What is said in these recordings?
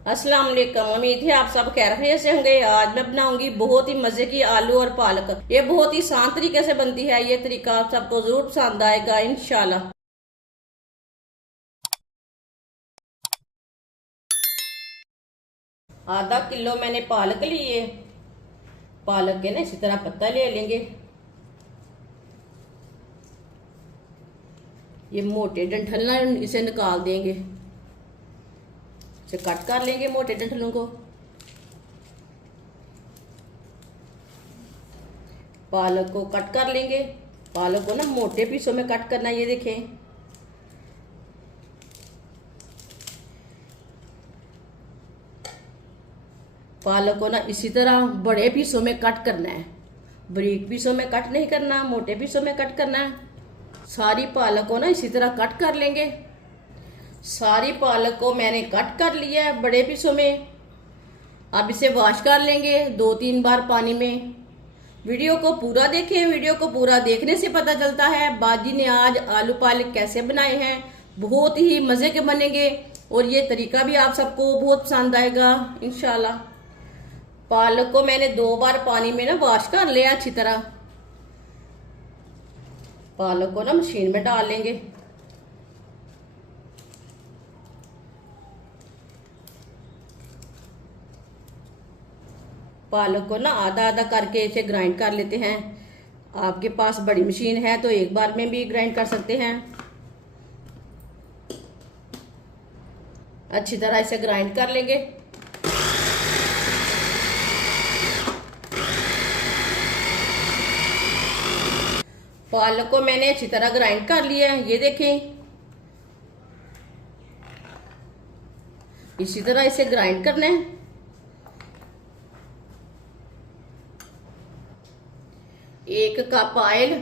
अस्सलाम वालेकुम। उम्मीद है आप सब खैरियत से होंगे। आज मैं बनाऊंगी बहुत ही मजे की आलू और पालक। ये बहुत ही आसान तरीके से बनती है। ये तरीका आप सबको जरूर पसंद आएगा इंशाल्लाह। आधा किलो मैंने पालक लिए। पालक के ना इसी तरह पत्ता ले लेंगे। ये मोटे डंठल ना इसे निकाल देंगे। इसे कट कर लेंगे मोटे डंठलों को। पालक को कट कर लेंगे। पालक को ना मोटे पीसों में कट करना। ये देखें, पालक को ना इसी तरह बड़े पीसों में कट करना है। बारीक पीसों में कट नहीं करना, मोटे पीसों में कट करना है। सारी पालक को ना इसी तरह कट कर लेंगे। सारी पालक को मैंने कट कर लिया है बड़े पीसों में। अब इसे वॉश कर लेंगे 2-3 बार पानी में। वीडियो को पूरा देखें। वीडियो को पूरा देखने से पता चलता है बाजी ने आज आलू पालक कैसे बनाए हैं। बहुत ही मजे के बनेंगे और ये तरीका भी आप सबको बहुत पसंद आएगा इंशाल्लाह। पालक को मैंने 2 बार पानी में ना वॉश कर लिया अच्छी तरह। पालक को ना मशीन में डाल लेंगे। पालक को ना आधा आधा करके इसे ग्राइंड कर लेते हैं। आपके पास बड़ी मशीन है तो एक बार में भी ग्राइंड कर सकते हैं। अच्छी तरह इसे ग्राइंड कर लेंगे। पालक को मैंने अच्छी तरह ग्राइंड कर लिया है। ये देखें, इसी तरह इसे ग्राइंड करना है। एक कप ऑयल।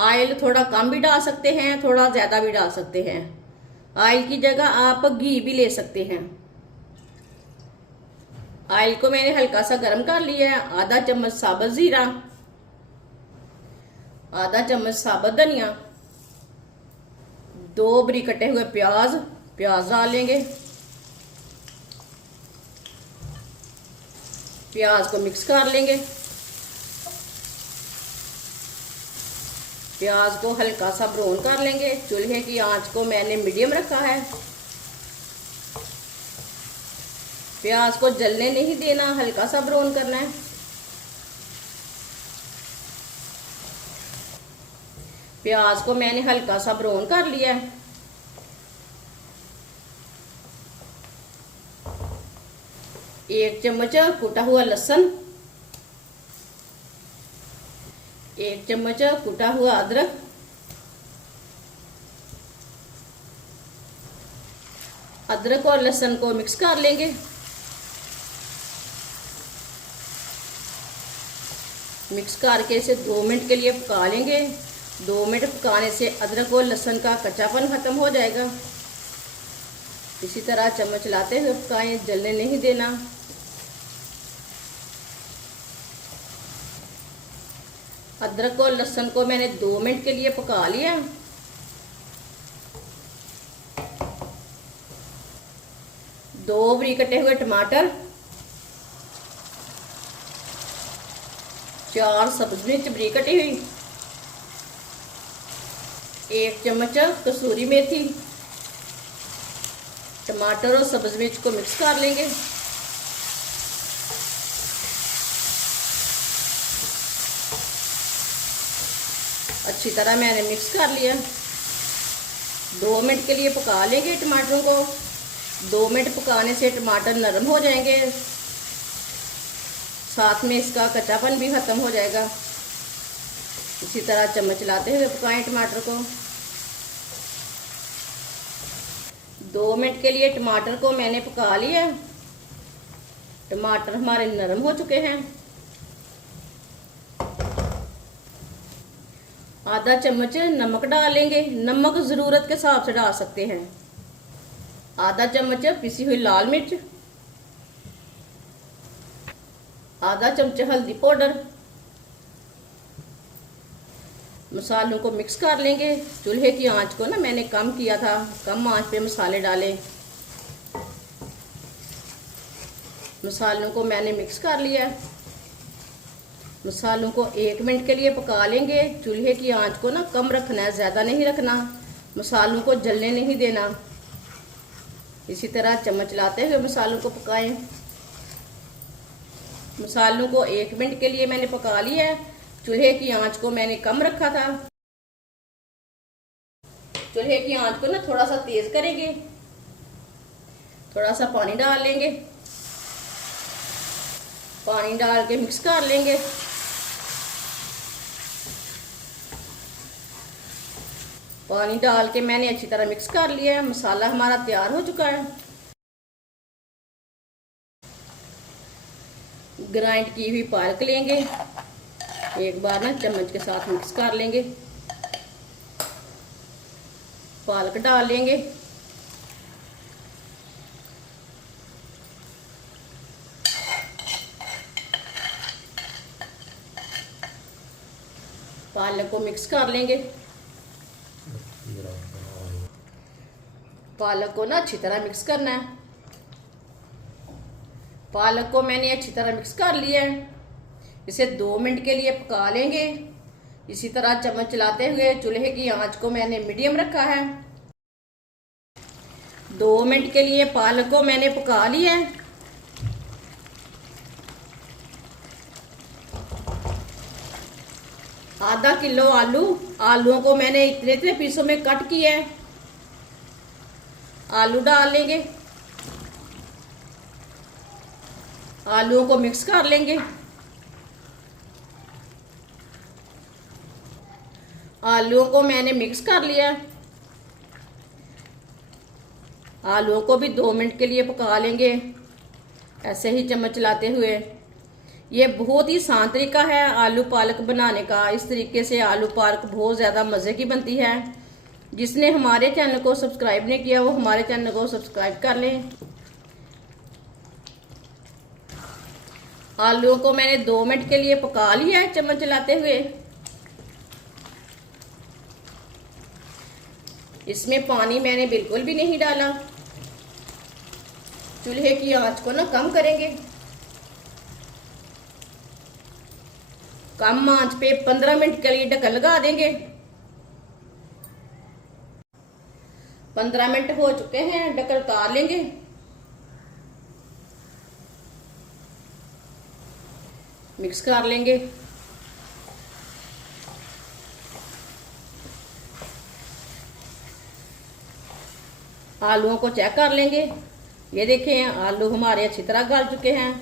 ऑयल थोड़ा कम भी डाल सकते हैं, थोड़ा ज्यादा भी डाल सकते हैं। ऑयल की जगह आप घी भी ले सकते हैं। ऑयल को मैंने हल्का सा गर्म कर लिया है। आधा चम्मच साबुत जीरा, आधा चम्मच साबुत धनिया, 2 बारीक कटे हुए प्याज डाल लेंगे। प्याज को मिक्स कर लेंगे। प्याज को हल्का सा ब्राउन कर लेंगे। चूल्हे की आंच को मैंने मीडियम रखा है। प्याज को जलने नहीं देना, हल्का सा ब्राउन करना है। प्याज को मैंने हल्का सा ब्राउन कर लिया है। एक चम्मच कुटा हुआ लहसुन, 1 चम्मच कुटा हुआ अदरक, अदरक और लहसुन को मिक्स कर लेंगे। मिक्स करके इसे 2 मिनट के लिए पका लेंगे। 2 मिनट पकाने से अदरक और लहसुन का कच्चापन खत्म हो जाएगा। इसी तरह चम्मच लाते हुए पकाएं, जलने नहीं देना। अदरक और लहसुन को मैंने 2 मिनट के लिए पका लिया। 2 बारीक कटे हुए टमाटर, 4 सब्ज मिर्च बारीक कटी हुई, 1 चम्मच कसूरी मेथी। टमाटर और सब्ज मिर्च को मिक्स कर लेंगे। अच्छी तरह मैंने मिक्स कर लिया। 2 मिनट के लिए पका लेंगे टमाटरों को। 2 मिनट पकाने से टमाटर नरम हो जाएंगे, साथ में इसका कच्चापन भी खत्म हो जाएगा। इसी तरह चम्मच लाते हुए पकाएं टमाटर को। 2 मिनट के लिए टमाटर को मैंने पका लिया। टमाटर हमारे नरम हो चुके हैं। आधा चम्मच नमक डालेंगे। नमक जरूरत के हिसाब से डाल सकते हैं। आधा चम्मच पिसी हुई लाल मिर्च, आधा चम्मच हल्दी पाउडर। मसालों को मिक्स कर लेंगे। चूल्हे की आंच को ना मैंने कम किया था, कम आंच पे मसाले डालें। मसालों को मैंने मिक्स कर लिया है। मसालों को 1 मिनट के लिए पका लेंगे। चूल्हे की आंच को ना कम रखना है, ज़्यादा नहीं रखना। मसालों को जलने नहीं देना। इसी तरह चम्मच लाते हुए मसालों को पकाएं। मसालों को 1 मिनट के लिए मैंने पका लिया है। चूल्हे की आंच को मैंने कम रखा था। चूल्हे की आंच को ना थोड़ा सा तेज करेंगे। थोड़ा सा पानी डाल लेंगे। पानी डाल के मिक्स कर लेंगे। पानी डाल के मैंने अच्छी तरह मिक्स कर लिया है। मसाला हमारा तैयार हो चुका है। ग्राइंड की हुई पालक लेंगे। एक बार ना चम्मच के साथ मिक्स कर लेंगे। पालक डाल लेंगे। पालक को मिक्स कर लेंगे। पालक को ना अच्छी तरह मिक्स करना है। पालक को मैंने अच्छी तरह मिक्स कर लिया है। इसे 2 मिनट के लिए पका लेंगे। इसी तरह चम्मच चलाते हुए चूल्हे की आंच को मैंने मीडियम रखा है। 2 मिनट के लिए पालक को मैंने पका लिया है। आधा किलो आलूओं को मैंने इतने इतने पीसों में कट किया है। आलू डाल लेंगे। आलूओं को मिक्स कर लेंगे। आलूओं को मैंने मिक्स कर लिया। आलूओं को भी 2 मिनट के लिए पका लेंगे, ऐसे ही चम्मच चलाते हुए। ये बहुत ही आसान तरीका है आलू पालक बनाने का। इस तरीके से आलू पालक बहुत ज़्यादा मज़े की बनती है। जिसने हमारे चैनल को सब्सक्राइब नहीं किया वो हमारे चैनल को सब्सक्राइब कर लें। आलूओं को मैंने 2 मिनट के लिए पका लिया है चम्मच चलाते हुए। इसमें पानी मैंने बिल्कुल भी नहीं डाला। चूल्हे की आंच को ना कम करेंगे। कम आंच पे 15 मिनट के लिए ढक्कन लगा देंगे। 15 मिनट हो चुके हैं, ढक्कन उतार लेंगे। मिक्स कर लेंगे। आलूओं को चेक कर लेंगे। ये देखें आलू हमारे अच्छी तरह गल चुके हैं।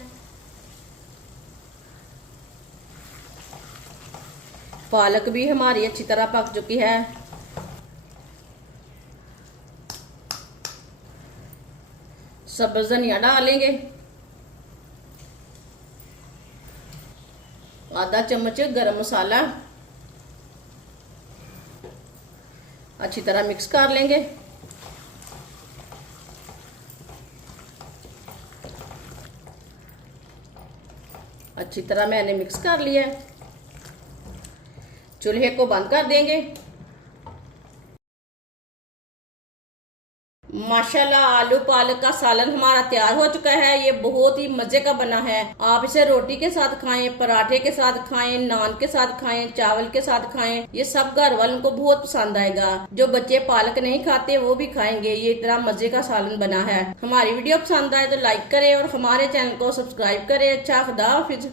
पालक भी हमारी अच्छी तरह पक चुकी है। सब्ज़ धनिया डालेंगे। आधा चम्मच गरम मसाला। अच्छी तरह मिक्स कर लेंगे। अच्छी तरह मैंने मिक्स कर लिया। चूल्हे को बंद कर देंगे। माशाल्लाह आलू पालक का सालन हमारा तैयार हो चुका है। ये बहुत ही मजे का बना है। आप इसे रोटी के साथ खाएं, पराठे के साथ खाएं, नान के साथ खाएं, चावल के साथ खाएं। ये सब घर वालों को बहुत पसंद आएगा। जो बच्चे पालक नहीं खाते वो भी खाएंगे। ये इतना मजे का सालन बना है। हमारी वीडियो पसंद आए तो लाइक करें और हमारे चैनल को सब्सक्राइब करें। अच्छा, खुदा हाफिज।